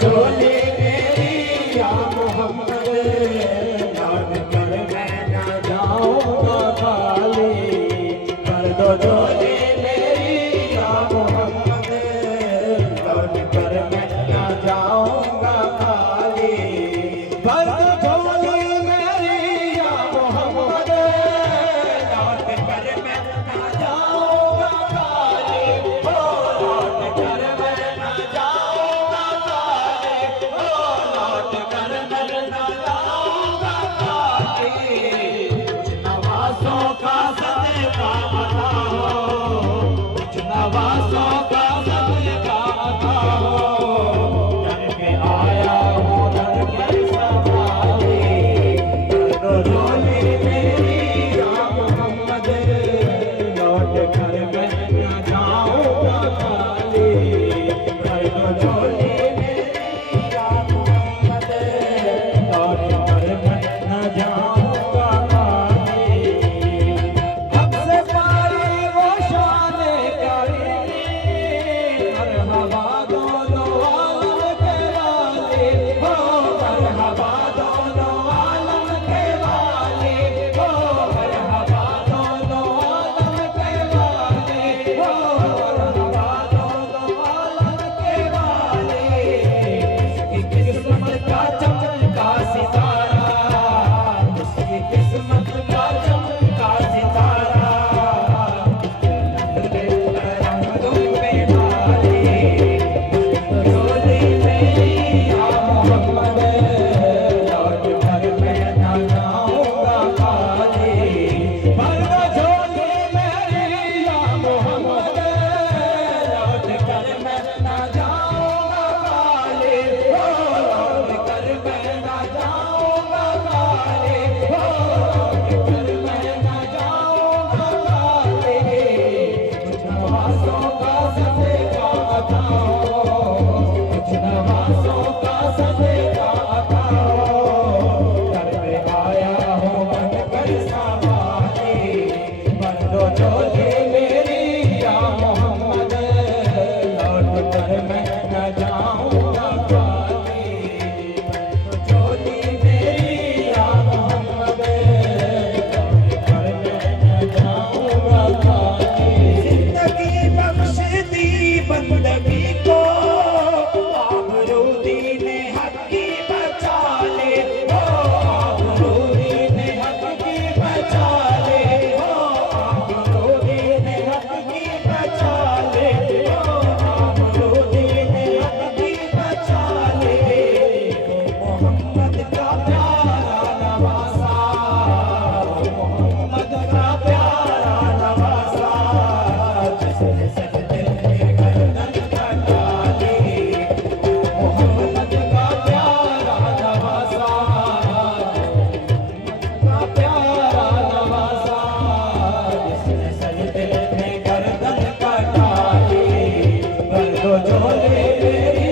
झोली मेरी या मोहम्मद, लौट कर मैं ना जाऊंगा खाली। कर दो झोली मेरी या मोहम्मद, लौट कर मैं ना जाऊंगा खाली। कर दो झोली मेरी या मोहम्मद, लौट कर मैं ना जाऊंगा खाली। लौट कर मैं ना जाऊंगा खाली, लौट कर मैं ना जाऊंगा खाली। कुछ नवासों का सदका बताओ, कुछ नवासों का सदका बताओ। दर पे आया हूँ दर पे संभाले, कर दो झोली मेरी या मोहम्मद, लौट कर मैं ना जाऊंगा खाली। कर दो झोली मेरी या मोहम्मद, लौट कर मैं ना जाऊंगा खाली। हमसे पाई वो शान करीमी, मरहबा दोनों आलम के वाले हो, मरहबा दोनों आलम के वाले हो, मरहबा दोनों आलम के वाले हो, मरहबा दोनों आलम के वाले। उसकी किस्मत का चमका सितारा, उसकी किस्मत का चमका सितारा, रंग तुम पे डाले। झोली मेरी या मोहम्मद, लौट कर मैं ना जाऊंगा खाली। भर दो झोली मेरी या मोहम्मद, लौट कर मैं ना जाऊंगा खाली। लौट कर मैं ना जाऊंगा खाली, लौट कर मैं ना जाऊंगा खाली। कुछ नवासों का सदका बताओ, कुछ नवासों का सदका बताओ। दर पे आया हूँ बनकर संभाले, भर दो झोली मेरी या मोहम्मद, लौट कर मैं न जाऊंगा खाली। झोली मेरी या मोहम्मद, लौट कर मैं न जाऊंगा खाली। जिंदगी बख्श दी बंदगी को, आबरूदी ने हक की बचा ले हो, आबरूदी ने हक की बचा ले हो, आबरूदी ने हक की बचा ले हो, आबरूदी ने हक की बचा ले। मोहम्मद का प्यारा नवासा, मोहम्मद का प्यारा नवासा, जिसने सजदे में गर्दन कटा ली। मोहम्मद का प्यारा नवासा, का प्यारा नवासा, जिसने सजदे में गर्दन कटा ली। कर दो झोली मेरी